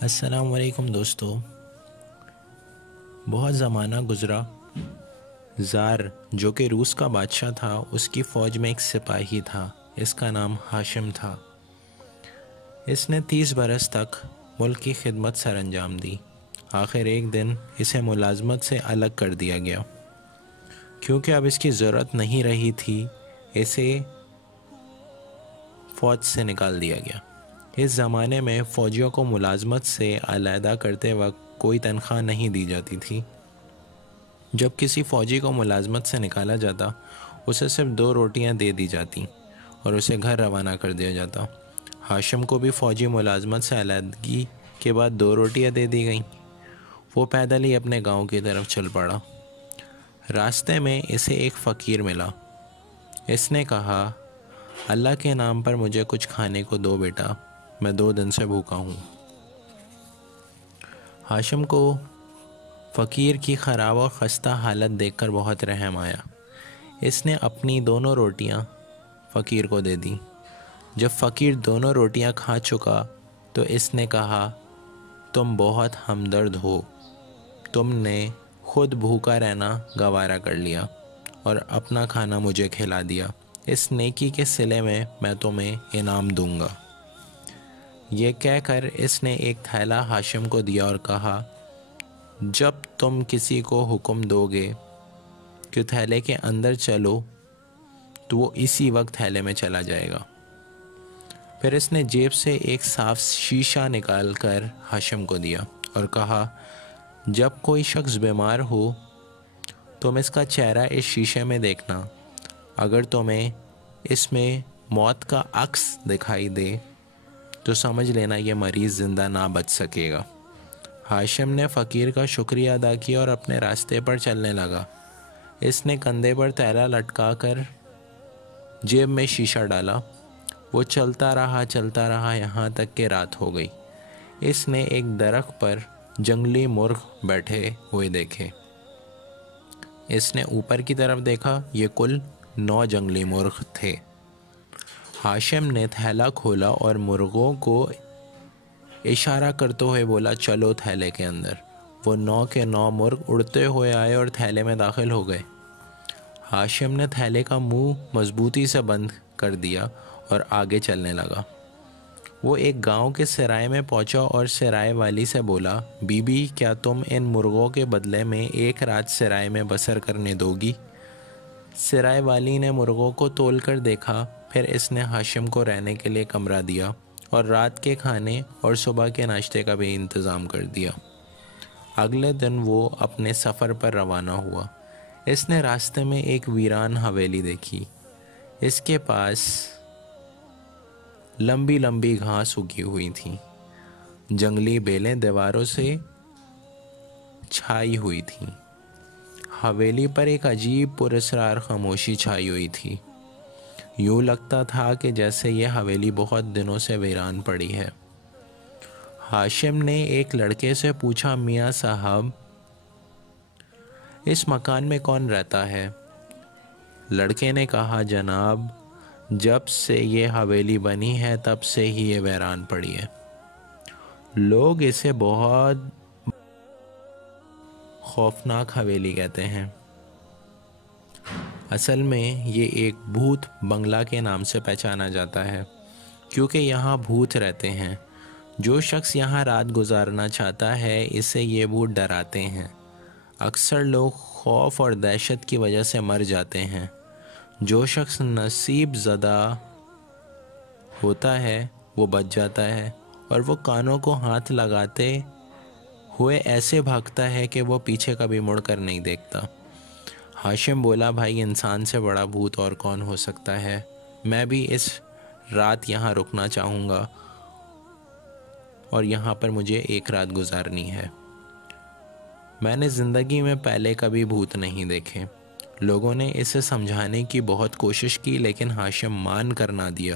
السلام علیکم دوستو، بہت زمانہ گزرا۔ زار جو کہ روس کا بادشاہ تھا، اس کی فوج میں ایک سپاہی تھا، اس کا نام ہاشم تھا۔ اس نے 30 برس تک ملک کی خدمت سر انجام دی۔ آخر ایک دن اسے ملازمت سے الگ کر دیا گیا کیونکہ اب اس کی ضرورت نہیں رہی تھی۔ اسے فوج سے نکال دیا گیا۔ اس زمانے میں فوجیوں کو ملازمت سے علیحدہ کرتے وقت کوئی تنخواہ نہیں دی جاتی تھی۔ جب کسی فوجی کو ملازمت سے نکالا جاتا، اسے صرف 2 روٹیاں دے دی جاتی اور اسے گھر روانہ کر دیا جاتا۔ ہاشم کو بھی فوجی ملازمت سے علیحدگی کے بعد 2 روٹیاں دے دی گئیں۔ وہ پیدل ہی اپنے گاؤں کی طرف چل پڑا۔ راستے میں اسے ایک فقیر ملا۔ اس نے کہا، اللہ کے نام پر مجھے کچھ کھانے کو دو بیٹا، میں 2 دن سے بھوکا ہوں۔ ہاشم کو فقیر کی خراب اور خستہ حالت دیکھ کر بہت رحم آیا۔ اس نے اپنی دونوں روٹیاں فقیر کو دے دیں۔ جب فقیر دونوں روٹیاں کھا چکا تو اس نے کہا، تم بہت ہمدرد ہو، تم نے خود بھوکا رہنا گوارا کر لیا اور اپنا کھانا مجھے کھلا دیا۔ اس نیکی کے صلے میں تمہیں انعام دوں گا۔ یہ کہہ کر اس نے ایک تھیلا ہاشم کو دیا اور کہا، جب تم کسی کو حکم دو گے کہ تھیلے کے اندر چلو تو وہ اسی وقت تھیلے میں چلا جائے گا۔ پھر اس نے جیب سے ایک صاف شیشہ نکال کر ہاشم کو دیا اور کہا، جب کوئی شخص بیمار ہو تم اس کا چہرہ اس شیشے میں دیکھنا، اگر تمہیں اس میں موت کا عکس دکھائی دے تو سمجھ لینا یہ مریض زندہ نہ بچ سکے گا۔ ہاشم نے فقیر کا شکریہ ادا کیا اور اپنے راستے پر چلنے لگا۔ اس نے کندھے پر تھیلا لٹکا کر جیب میں شیشہ ڈالا۔ وہ چلتا رہا یہاں تک کہ رات ہو گئی۔ اس نے ایک درخت پر جنگلی مرغ بیٹھے ہوئے دیکھے۔ اس نے اوپر کی طرف دیکھا، یہ کل 9 جنگلی مرغ تھے۔ ہاشم نے تھیلا کھولا اور مرغوں کو اشارہ کرتے ہوئے بولا، چلو تھیلے کے اندر۔ وہ 9 کے 9 مرغ اڑتے ہوئے آئے اور تھیلے میں داخل ہو گئے۔ ہاشم نے تھیلے کا منہ مضبوطی سے بند کر دیا اور آگے چلنے لگا۔ وہ ایک گاؤں کے سرائے میں پہنچا اور سرائے والی سے بولا، بی بی کیا تم ان مرغوں کے بدلے میں ایک رات سرائے میں بسر کرنے دو گی؟ سرائے والی نے مرغوں کو تول کر دیکھا، پھر اس نے ہاشم کو رہنے کے لیے کمرہ دیا اور رات کے کھانے اور صبح کے ناشتے کا بھی انتظام کر دیا۔ اگلے دن وہ اپنے سفر پر روانہ ہوا۔ اس نے راستے میں ایک ویران حویلی دیکھی۔ اس کے پاس لمبی لمبی گھاس اگی ہوئی تھی۔ جنگلی بیلیں دیواروں سے چھائی ہوئی تھیں۔ حویلی پر ایک عجیب پراسرار خاموشی چھائی ہوئی تھی۔ یوں لگتا تھا کہ جیسے یہ حویلی بہت دنوں سے ویران پڑی ہے۔ ہاشم نے ایک لڑکے سے پوچھا، میاں صاحب اس مکان میں کون رہتا ہے؟ لڑکے نے کہا، جناب جب سے یہ حویلی بنی ہے تب سے ہی یہ ویران پڑی ہے۔ لوگ اسے بہت خوفناک حویلی کہتے ہیں۔ اصل میں یہ ایک بھوت بنگلہ کے نام سے پہچانا جاتا ہے کیونکہ یہاں بھوت رہتے ہیں۔ جو شخص یہاں رات گزارنا چاہتا ہے اسے یہ بھوت ڈراتے ہیں۔ اکثر لوگ خوف اور دہشت کی وجہ سے مر جاتے ہیں۔ جو شخص نصیب زدہ ہوتا ہے وہ بچ جاتا ہے اور وہ کانوں کو ہاتھ لگاتے ہوئے ایسے بھاگتا ہے کہ وہ پیچھے کبھی مڑ کر نہیں دیکھتا۔ ہاشم بولا، بھائی انسان سے بڑا بھوت اور کون ہو سکتا ہے؟ میں بھی اس رات یہاں رکنا چاہوں گا اور یہاں پر مجھے ایک رات گزارنی ہے۔ میں نے زندگی میں پہلے کبھی بھوت نہیں دیکھے۔ لوگوں نے اسے سمجھانے کی بہت کوشش کی لیکن ہاشم مان کر نہ دیا۔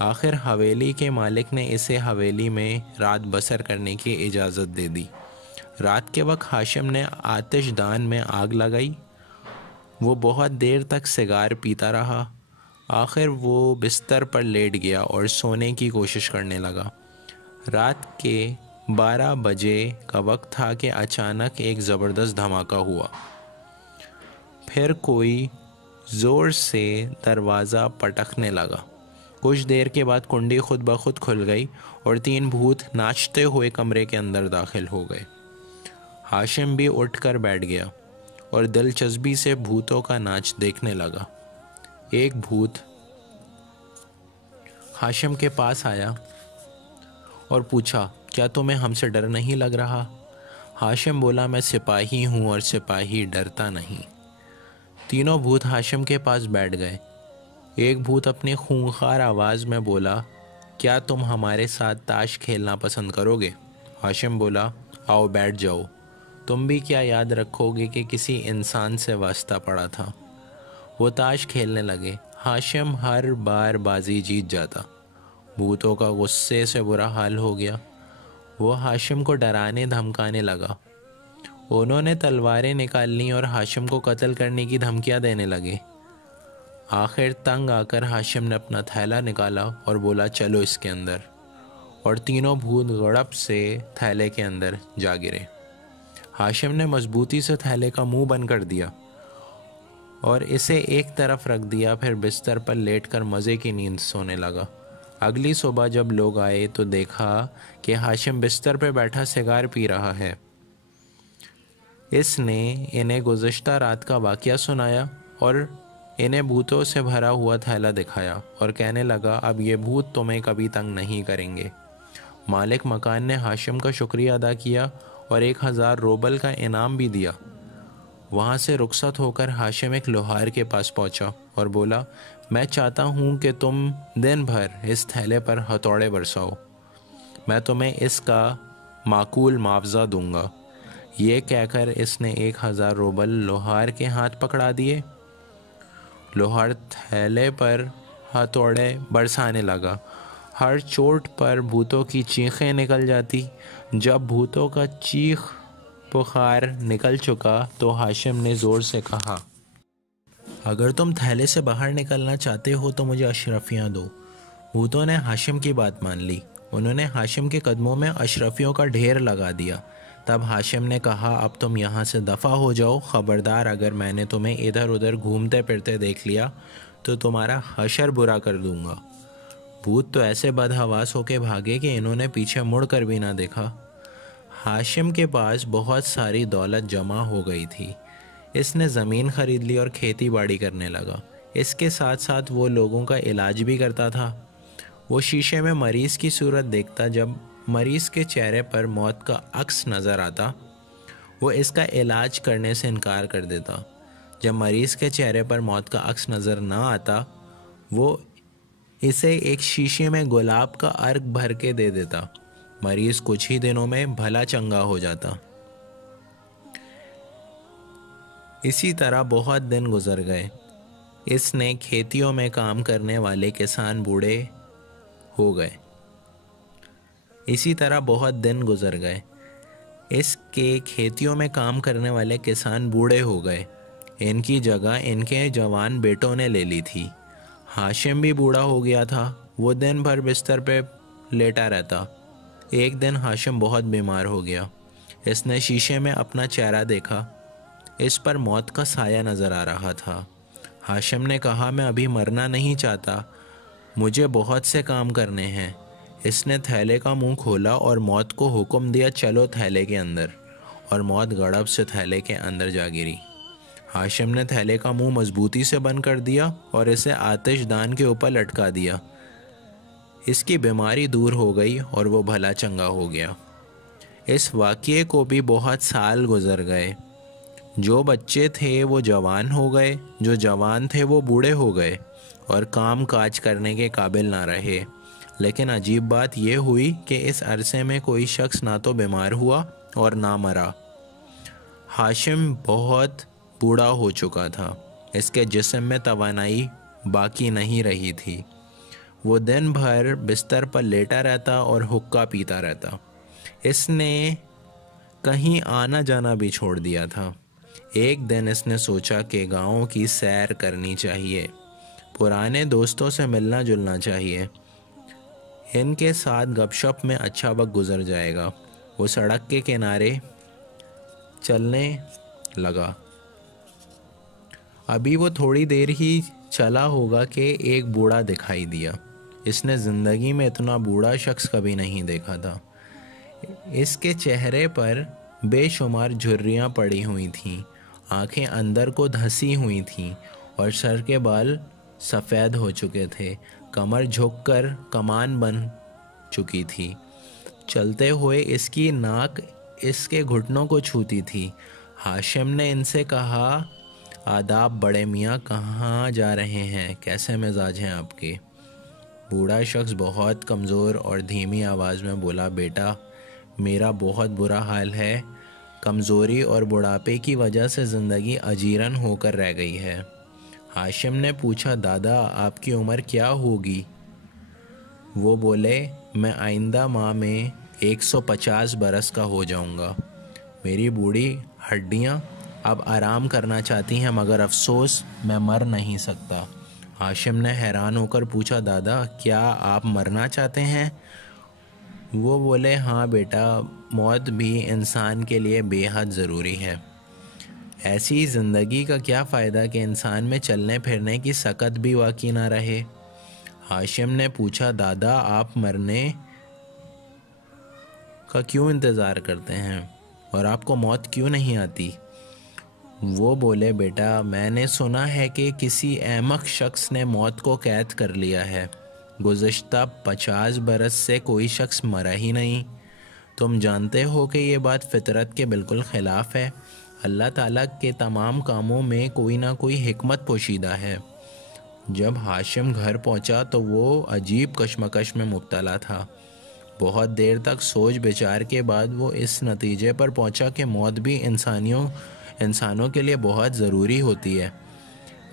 آخر حویلی کے مالک نے اسے حویلی میں رات بسر کرنے کی اجازت دے دی۔ رات کے وقت ہاشم نے آتش دان میں آگ لگائی۔ وہ بہت دیر تک سگار پیتا رہا۔ آخر وہ بستر پر لیٹ گیا اور سونے کی کوشش کرنے لگا۔ رات کے 12 بجے کا وقت تھا کہ اچانک ایک زبردست دھماکہ ہوا۔ پھر کوئی زور سے دروازہ پٹکنے لگا۔ کچھ دیر کے بعد کنڈی خود بخود کھل گئی اور 3 بھوت ناچتے ہوئے کمرے کے اندر داخل ہو گئے۔ ہاشم بھی اٹھ کر بیٹھ گیا اور دلچسپی سے بھوتوں کا ناچ دیکھنے لگا۔ ایک بھوت ہاشم کے پاس آیا اور پوچھا، کیا تمہیں ہم سے ڈر نہیں لگ رہا؟ ہاشم بولا، میں سپاہی ہوں اور سپاہی ڈرتا نہیں۔ تینوں بھوت ہاشم کے پاس بیٹھ گئے۔ ایک بھوت اپنی خونخوار آواز میں بولا، کیا تم ہمارے ساتھ تاش کھیلنا پسند کرو گے؟ ہاشم بولا، آؤ بیٹھ جاؤ، تم بھی کیا یاد رکھو گے کہ کسی انسان سے واسطہ پڑا تھا۔ وہ تاش کھیلنے لگے۔ ہاشم ہر بار بازی جیت جاتا۔ بھوتوں کا غصے سے برا حال ہو گیا۔ وہ ہاشم کو ڈرانے دھمکانے لگا۔ انہوں نے تلواریں نکال لیں اور ہاشم کو قتل کرنے کی دھمکیاں دینے لگے۔ آخر تنگ آ کر ہاشم نے اپنا تھیلا نکالا اور بولا، چلو اس کے اندر، اور تینوں بھوت غڑپ سے تھیلے کے اندر جا گرے۔ ہاشم نے مضبوطی سے تھیلے کا منہ بند کر دیا اور اسے ایک طرف رکھ دیا، پھر بستر پر لیٹ کر مزے کی نیند سونے لگا۔ اگلی صبح جب لوگ آئے تو دیکھا کہ ہاشم بستر پہ بیٹھا سگار پی رہا ہے۔ اس نے انہیں گزشتہ رات کا واقعہ سنایا اور انہیں بھوتوں سے بھرا ہوا تھیلا دکھایا اور کہنے لگا، اب یہ بھوت تمہیں کبھی تنگ نہیں کریں گے۔ مالک مکان نے ہاشم کا شکریہ ادا کیا اور 1000 روبل کا انعام بھی دیا۔ وہاں سے رخصت ہو کر ہاشم ایک لوہار کے پاس پہنچا اور بولا، میں چاہتا ہوں کہ تم دن بھر اس تھیلے پر ہتھوڑے برساؤ، میں تمہیں اس کا معقول معاوضہ دوں گا۔ یہ کہہ کر اس نے 1000 روبل لوہار کے ہاتھ پکڑا دیے۔ لوہار تھیلے پر ہتھوڑے برسانے لگا۔ ہر چوٹ پر بھوتوں کی چیخیں نکل جاتی۔ جب بھوتوں کا چیخ بخار نکل چکا تو ہاشم نے زور سے کہا، اگر تم تھیلے سے باہر نکلنا چاہتے ہو تو مجھے اشرفیاں دو۔ بھوتوں نے ہاشم کی بات مان لی۔ انہوں نے ہاشم کے قدموں میں اشرفیوں کا ڈھیر لگا دیا۔ تب ہاشم نے کہا، اب تم یہاں سے دفع ہو جاؤ، خبردار اگر میں نے تمہیں ادھر ادھر گھومتے پھرتے دیکھ لیا تو تمہارا حشر برا کر دوں گا۔ بھوت تو ایسے بدحواس ہو کے بھاگے کہ انہوں نے پیچھے مڑ کر بھی نہ دیکھا۔ ہاشم کے پاس بہت ساری دولت جمع ہو گئی تھی۔ اس نے زمین خرید لی اور کھیتی باڑی کرنے لگا۔ اس کے ساتھ ساتھ وہ لوگوں کا علاج بھی کرتا تھا۔ وہ شیشے میں مریض کی صورت دیکھتا، جب مریض کے چہرے پر موت کا عکس نظر آتا وہ اس کا علاج کرنے سے انکار کر دیتا۔ جب مریض کے چہرے پر موت کا عکس نظر نہ آتا وہ اسے ایک شیشے میں گلاب کا عرق بھر کے دے دیتا۔ مریض کچھ ہی دنوں میں بھلا چنگا ہو جاتا۔ اسی طرح بہت دن گزر گئے۔ اس نے کھیتیوں میں کام کرنے والے کسان بوڑھے ہو گئے۔ اس کے کھیتیوں میں کام کرنے والے کسان بوڑھے ہو گئے۔ ان کی جگہ ان کے جوان بیٹوں نے لے لی تھی۔ ہاشم بھی بوڑھا ہو گیا تھا۔ وہ دن بھر بستر پہ لیٹا رہتا۔ ایک دن ہاشم بہت بیمار ہو گیا۔ اس نے شیشے میں اپنا چہرہ دیکھا۔ اس پر موت کا سایہ نظر آ رہا تھا۔ ہاشم نے کہا، میں ابھی مرنا نہیں چاہتا، مجھے بہت سے کام کرنے ہیں۔ اس نے تھیلے کا منہ کھولا اور موت کو حکم دیا، چلو تھیلے کے اندر، اور موت گڑب سے تھیلے کے اندر جا گری۔ ہاشم نے تھیلے کا منہ مضبوطی سے بند کر دیا اور اسے آتش دان کے اوپر لٹکا دیا۔ اس کی بیماری دور ہو گئی اور وہ بھلا چنگا ہو گیا۔ اس واقعے کو بھی بہت سال گزر گئے۔ جو بچے تھے وہ جوان ہو گئے، جو جوان تھے وہ بوڑھے ہو گئے اور کام کاج کرنے کے قابل نہ رہے۔ لیکن عجیب بات یہ ہوئی کہ اس عرصے میں کوئی شخص نہ تو بیمار ہوا اور نہ مرا۔ ہاشم بہت بوڑھا ہو چکا تھا۔ اس کے جسم میں توانائی باقی نہیں رہی تھی۔ وہ دن بھر بستر پر لیٹا رہتا اور حقہ پیتا رہتا۔ اس نے کہیں آنا جانا بھی چھوڑ دیا تھا۔ ایک دن اس نے سوچا کہ گاؤں کی سیر کرنی چاہیے، پرانے دوستوں سے ملنا جلنا چاہیے، ان کے ساتھ گپ شپ میں اچھا وقت گزر جائے گا۔ وہ سڑک کے کنارے چلنے لگا۔ ابھی وہ تھوڑی دیر ہی چلا ہوگا کہ ایک بوڑھا دکھائی دیا۔ اس نے زندگی میں اتنا بوڑھا شخص کبھی نہیں دیکھا تھا۔ اس کے چہرے پر بے شمار جھریاں پڑی ہوئی تھیں، آنکھیں اندر کو دھسی ہوئی تھیں اور سر کے بال سفید ہو چکے تھے، کمر جھک کر کمان بن چکی تھی۔ چلتے ہوئے اس کی ناک اس کے گھٹنوں کو چھوتی تھی۔ ہاشم نے ان سے کہا، آداب بڑے میاں، کہاں جا رہے ہیں؟ کیسے مزاج ہیں آپ کے؟ بوڑھا شخص بہت کمزور اور دھیمی آواز میں بولا، بیٹا میرا بہت برا حال ہے، کمزوری اور بڑھاپے کی وجہ سے زندگی اجیرن ہو کر رہ گئی ہے۔ ہاشم نے پوچھا، دادا آپ کی عمر کیا ہوگی؟ وہ بولے، میں آئندہ ماہ میں 150 برس کا ہو جاؤں گا۔ میری بوڑھی ہڈیاں اب آرام کرنا چاہتی ہیں، مگر افسوس میں مر نہیں سکتا۔ ہاشم نے حیران ہو کر پوچھا، دادا کیا آپ مرنا چاہتے ہیں؟ وہ بولے، ہاں بیٹا، موت بھی انسان کے لیے بے حد ضروری ہے۔ ایسی زندگی کا کیا فائدہ کہ انسان میں چلنے پھرنے کی سکت بھی باقی نہ رہے۔ ہاشم نے پوچھا، دادا آپ مرنے کا کیوں انتظار کرتے ہیں اور آپ کو موت کیوں نہیں آتی؟ وہ بولے، بیٹا میں نے سنا ہے کہ کسی احمق شخص نے موت کو قید کر لیا ہے۔ گزشتہ 50 برس سے کوئی شخص مرا ہی نہیں۔ تم جانتے ہو کہ یہ بات فطرت کے بالکل خلاف ہے۔ اللہ تعالیٰ کے تمام کاموں میں کوئی نہ کوئی حکمت پوشیدہ ہے۔ جب ہاشم گھر پہنچا تو وہ عجیب کشمکش میں مبتلا تھا۔ بہت دیر تک سوچ بچار کے بعد وہ اس نتیجے پر پہنچا کہ موت بھی انسانوں کے لیے بہت ضروری ہوتی ہے۔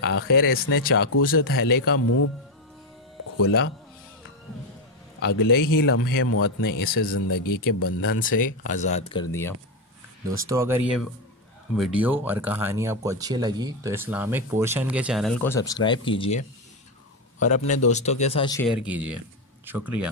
آخر اس نے چاقو سے تھیلے کا منہ کھولا۔ اگلے ہی لمحے موت نے اسے زندگی کے بندھن سے آزاد کر دیا۔ دوستو اگر یہ ویڈیو اور کہانی آپ کو اچھی لگی تو اسلامک پورشن کے چینل کو سبسکرائب کیجئے اور اپنے دوستوں کے ساتھ شیئر کیجئے۔ شکریہ۔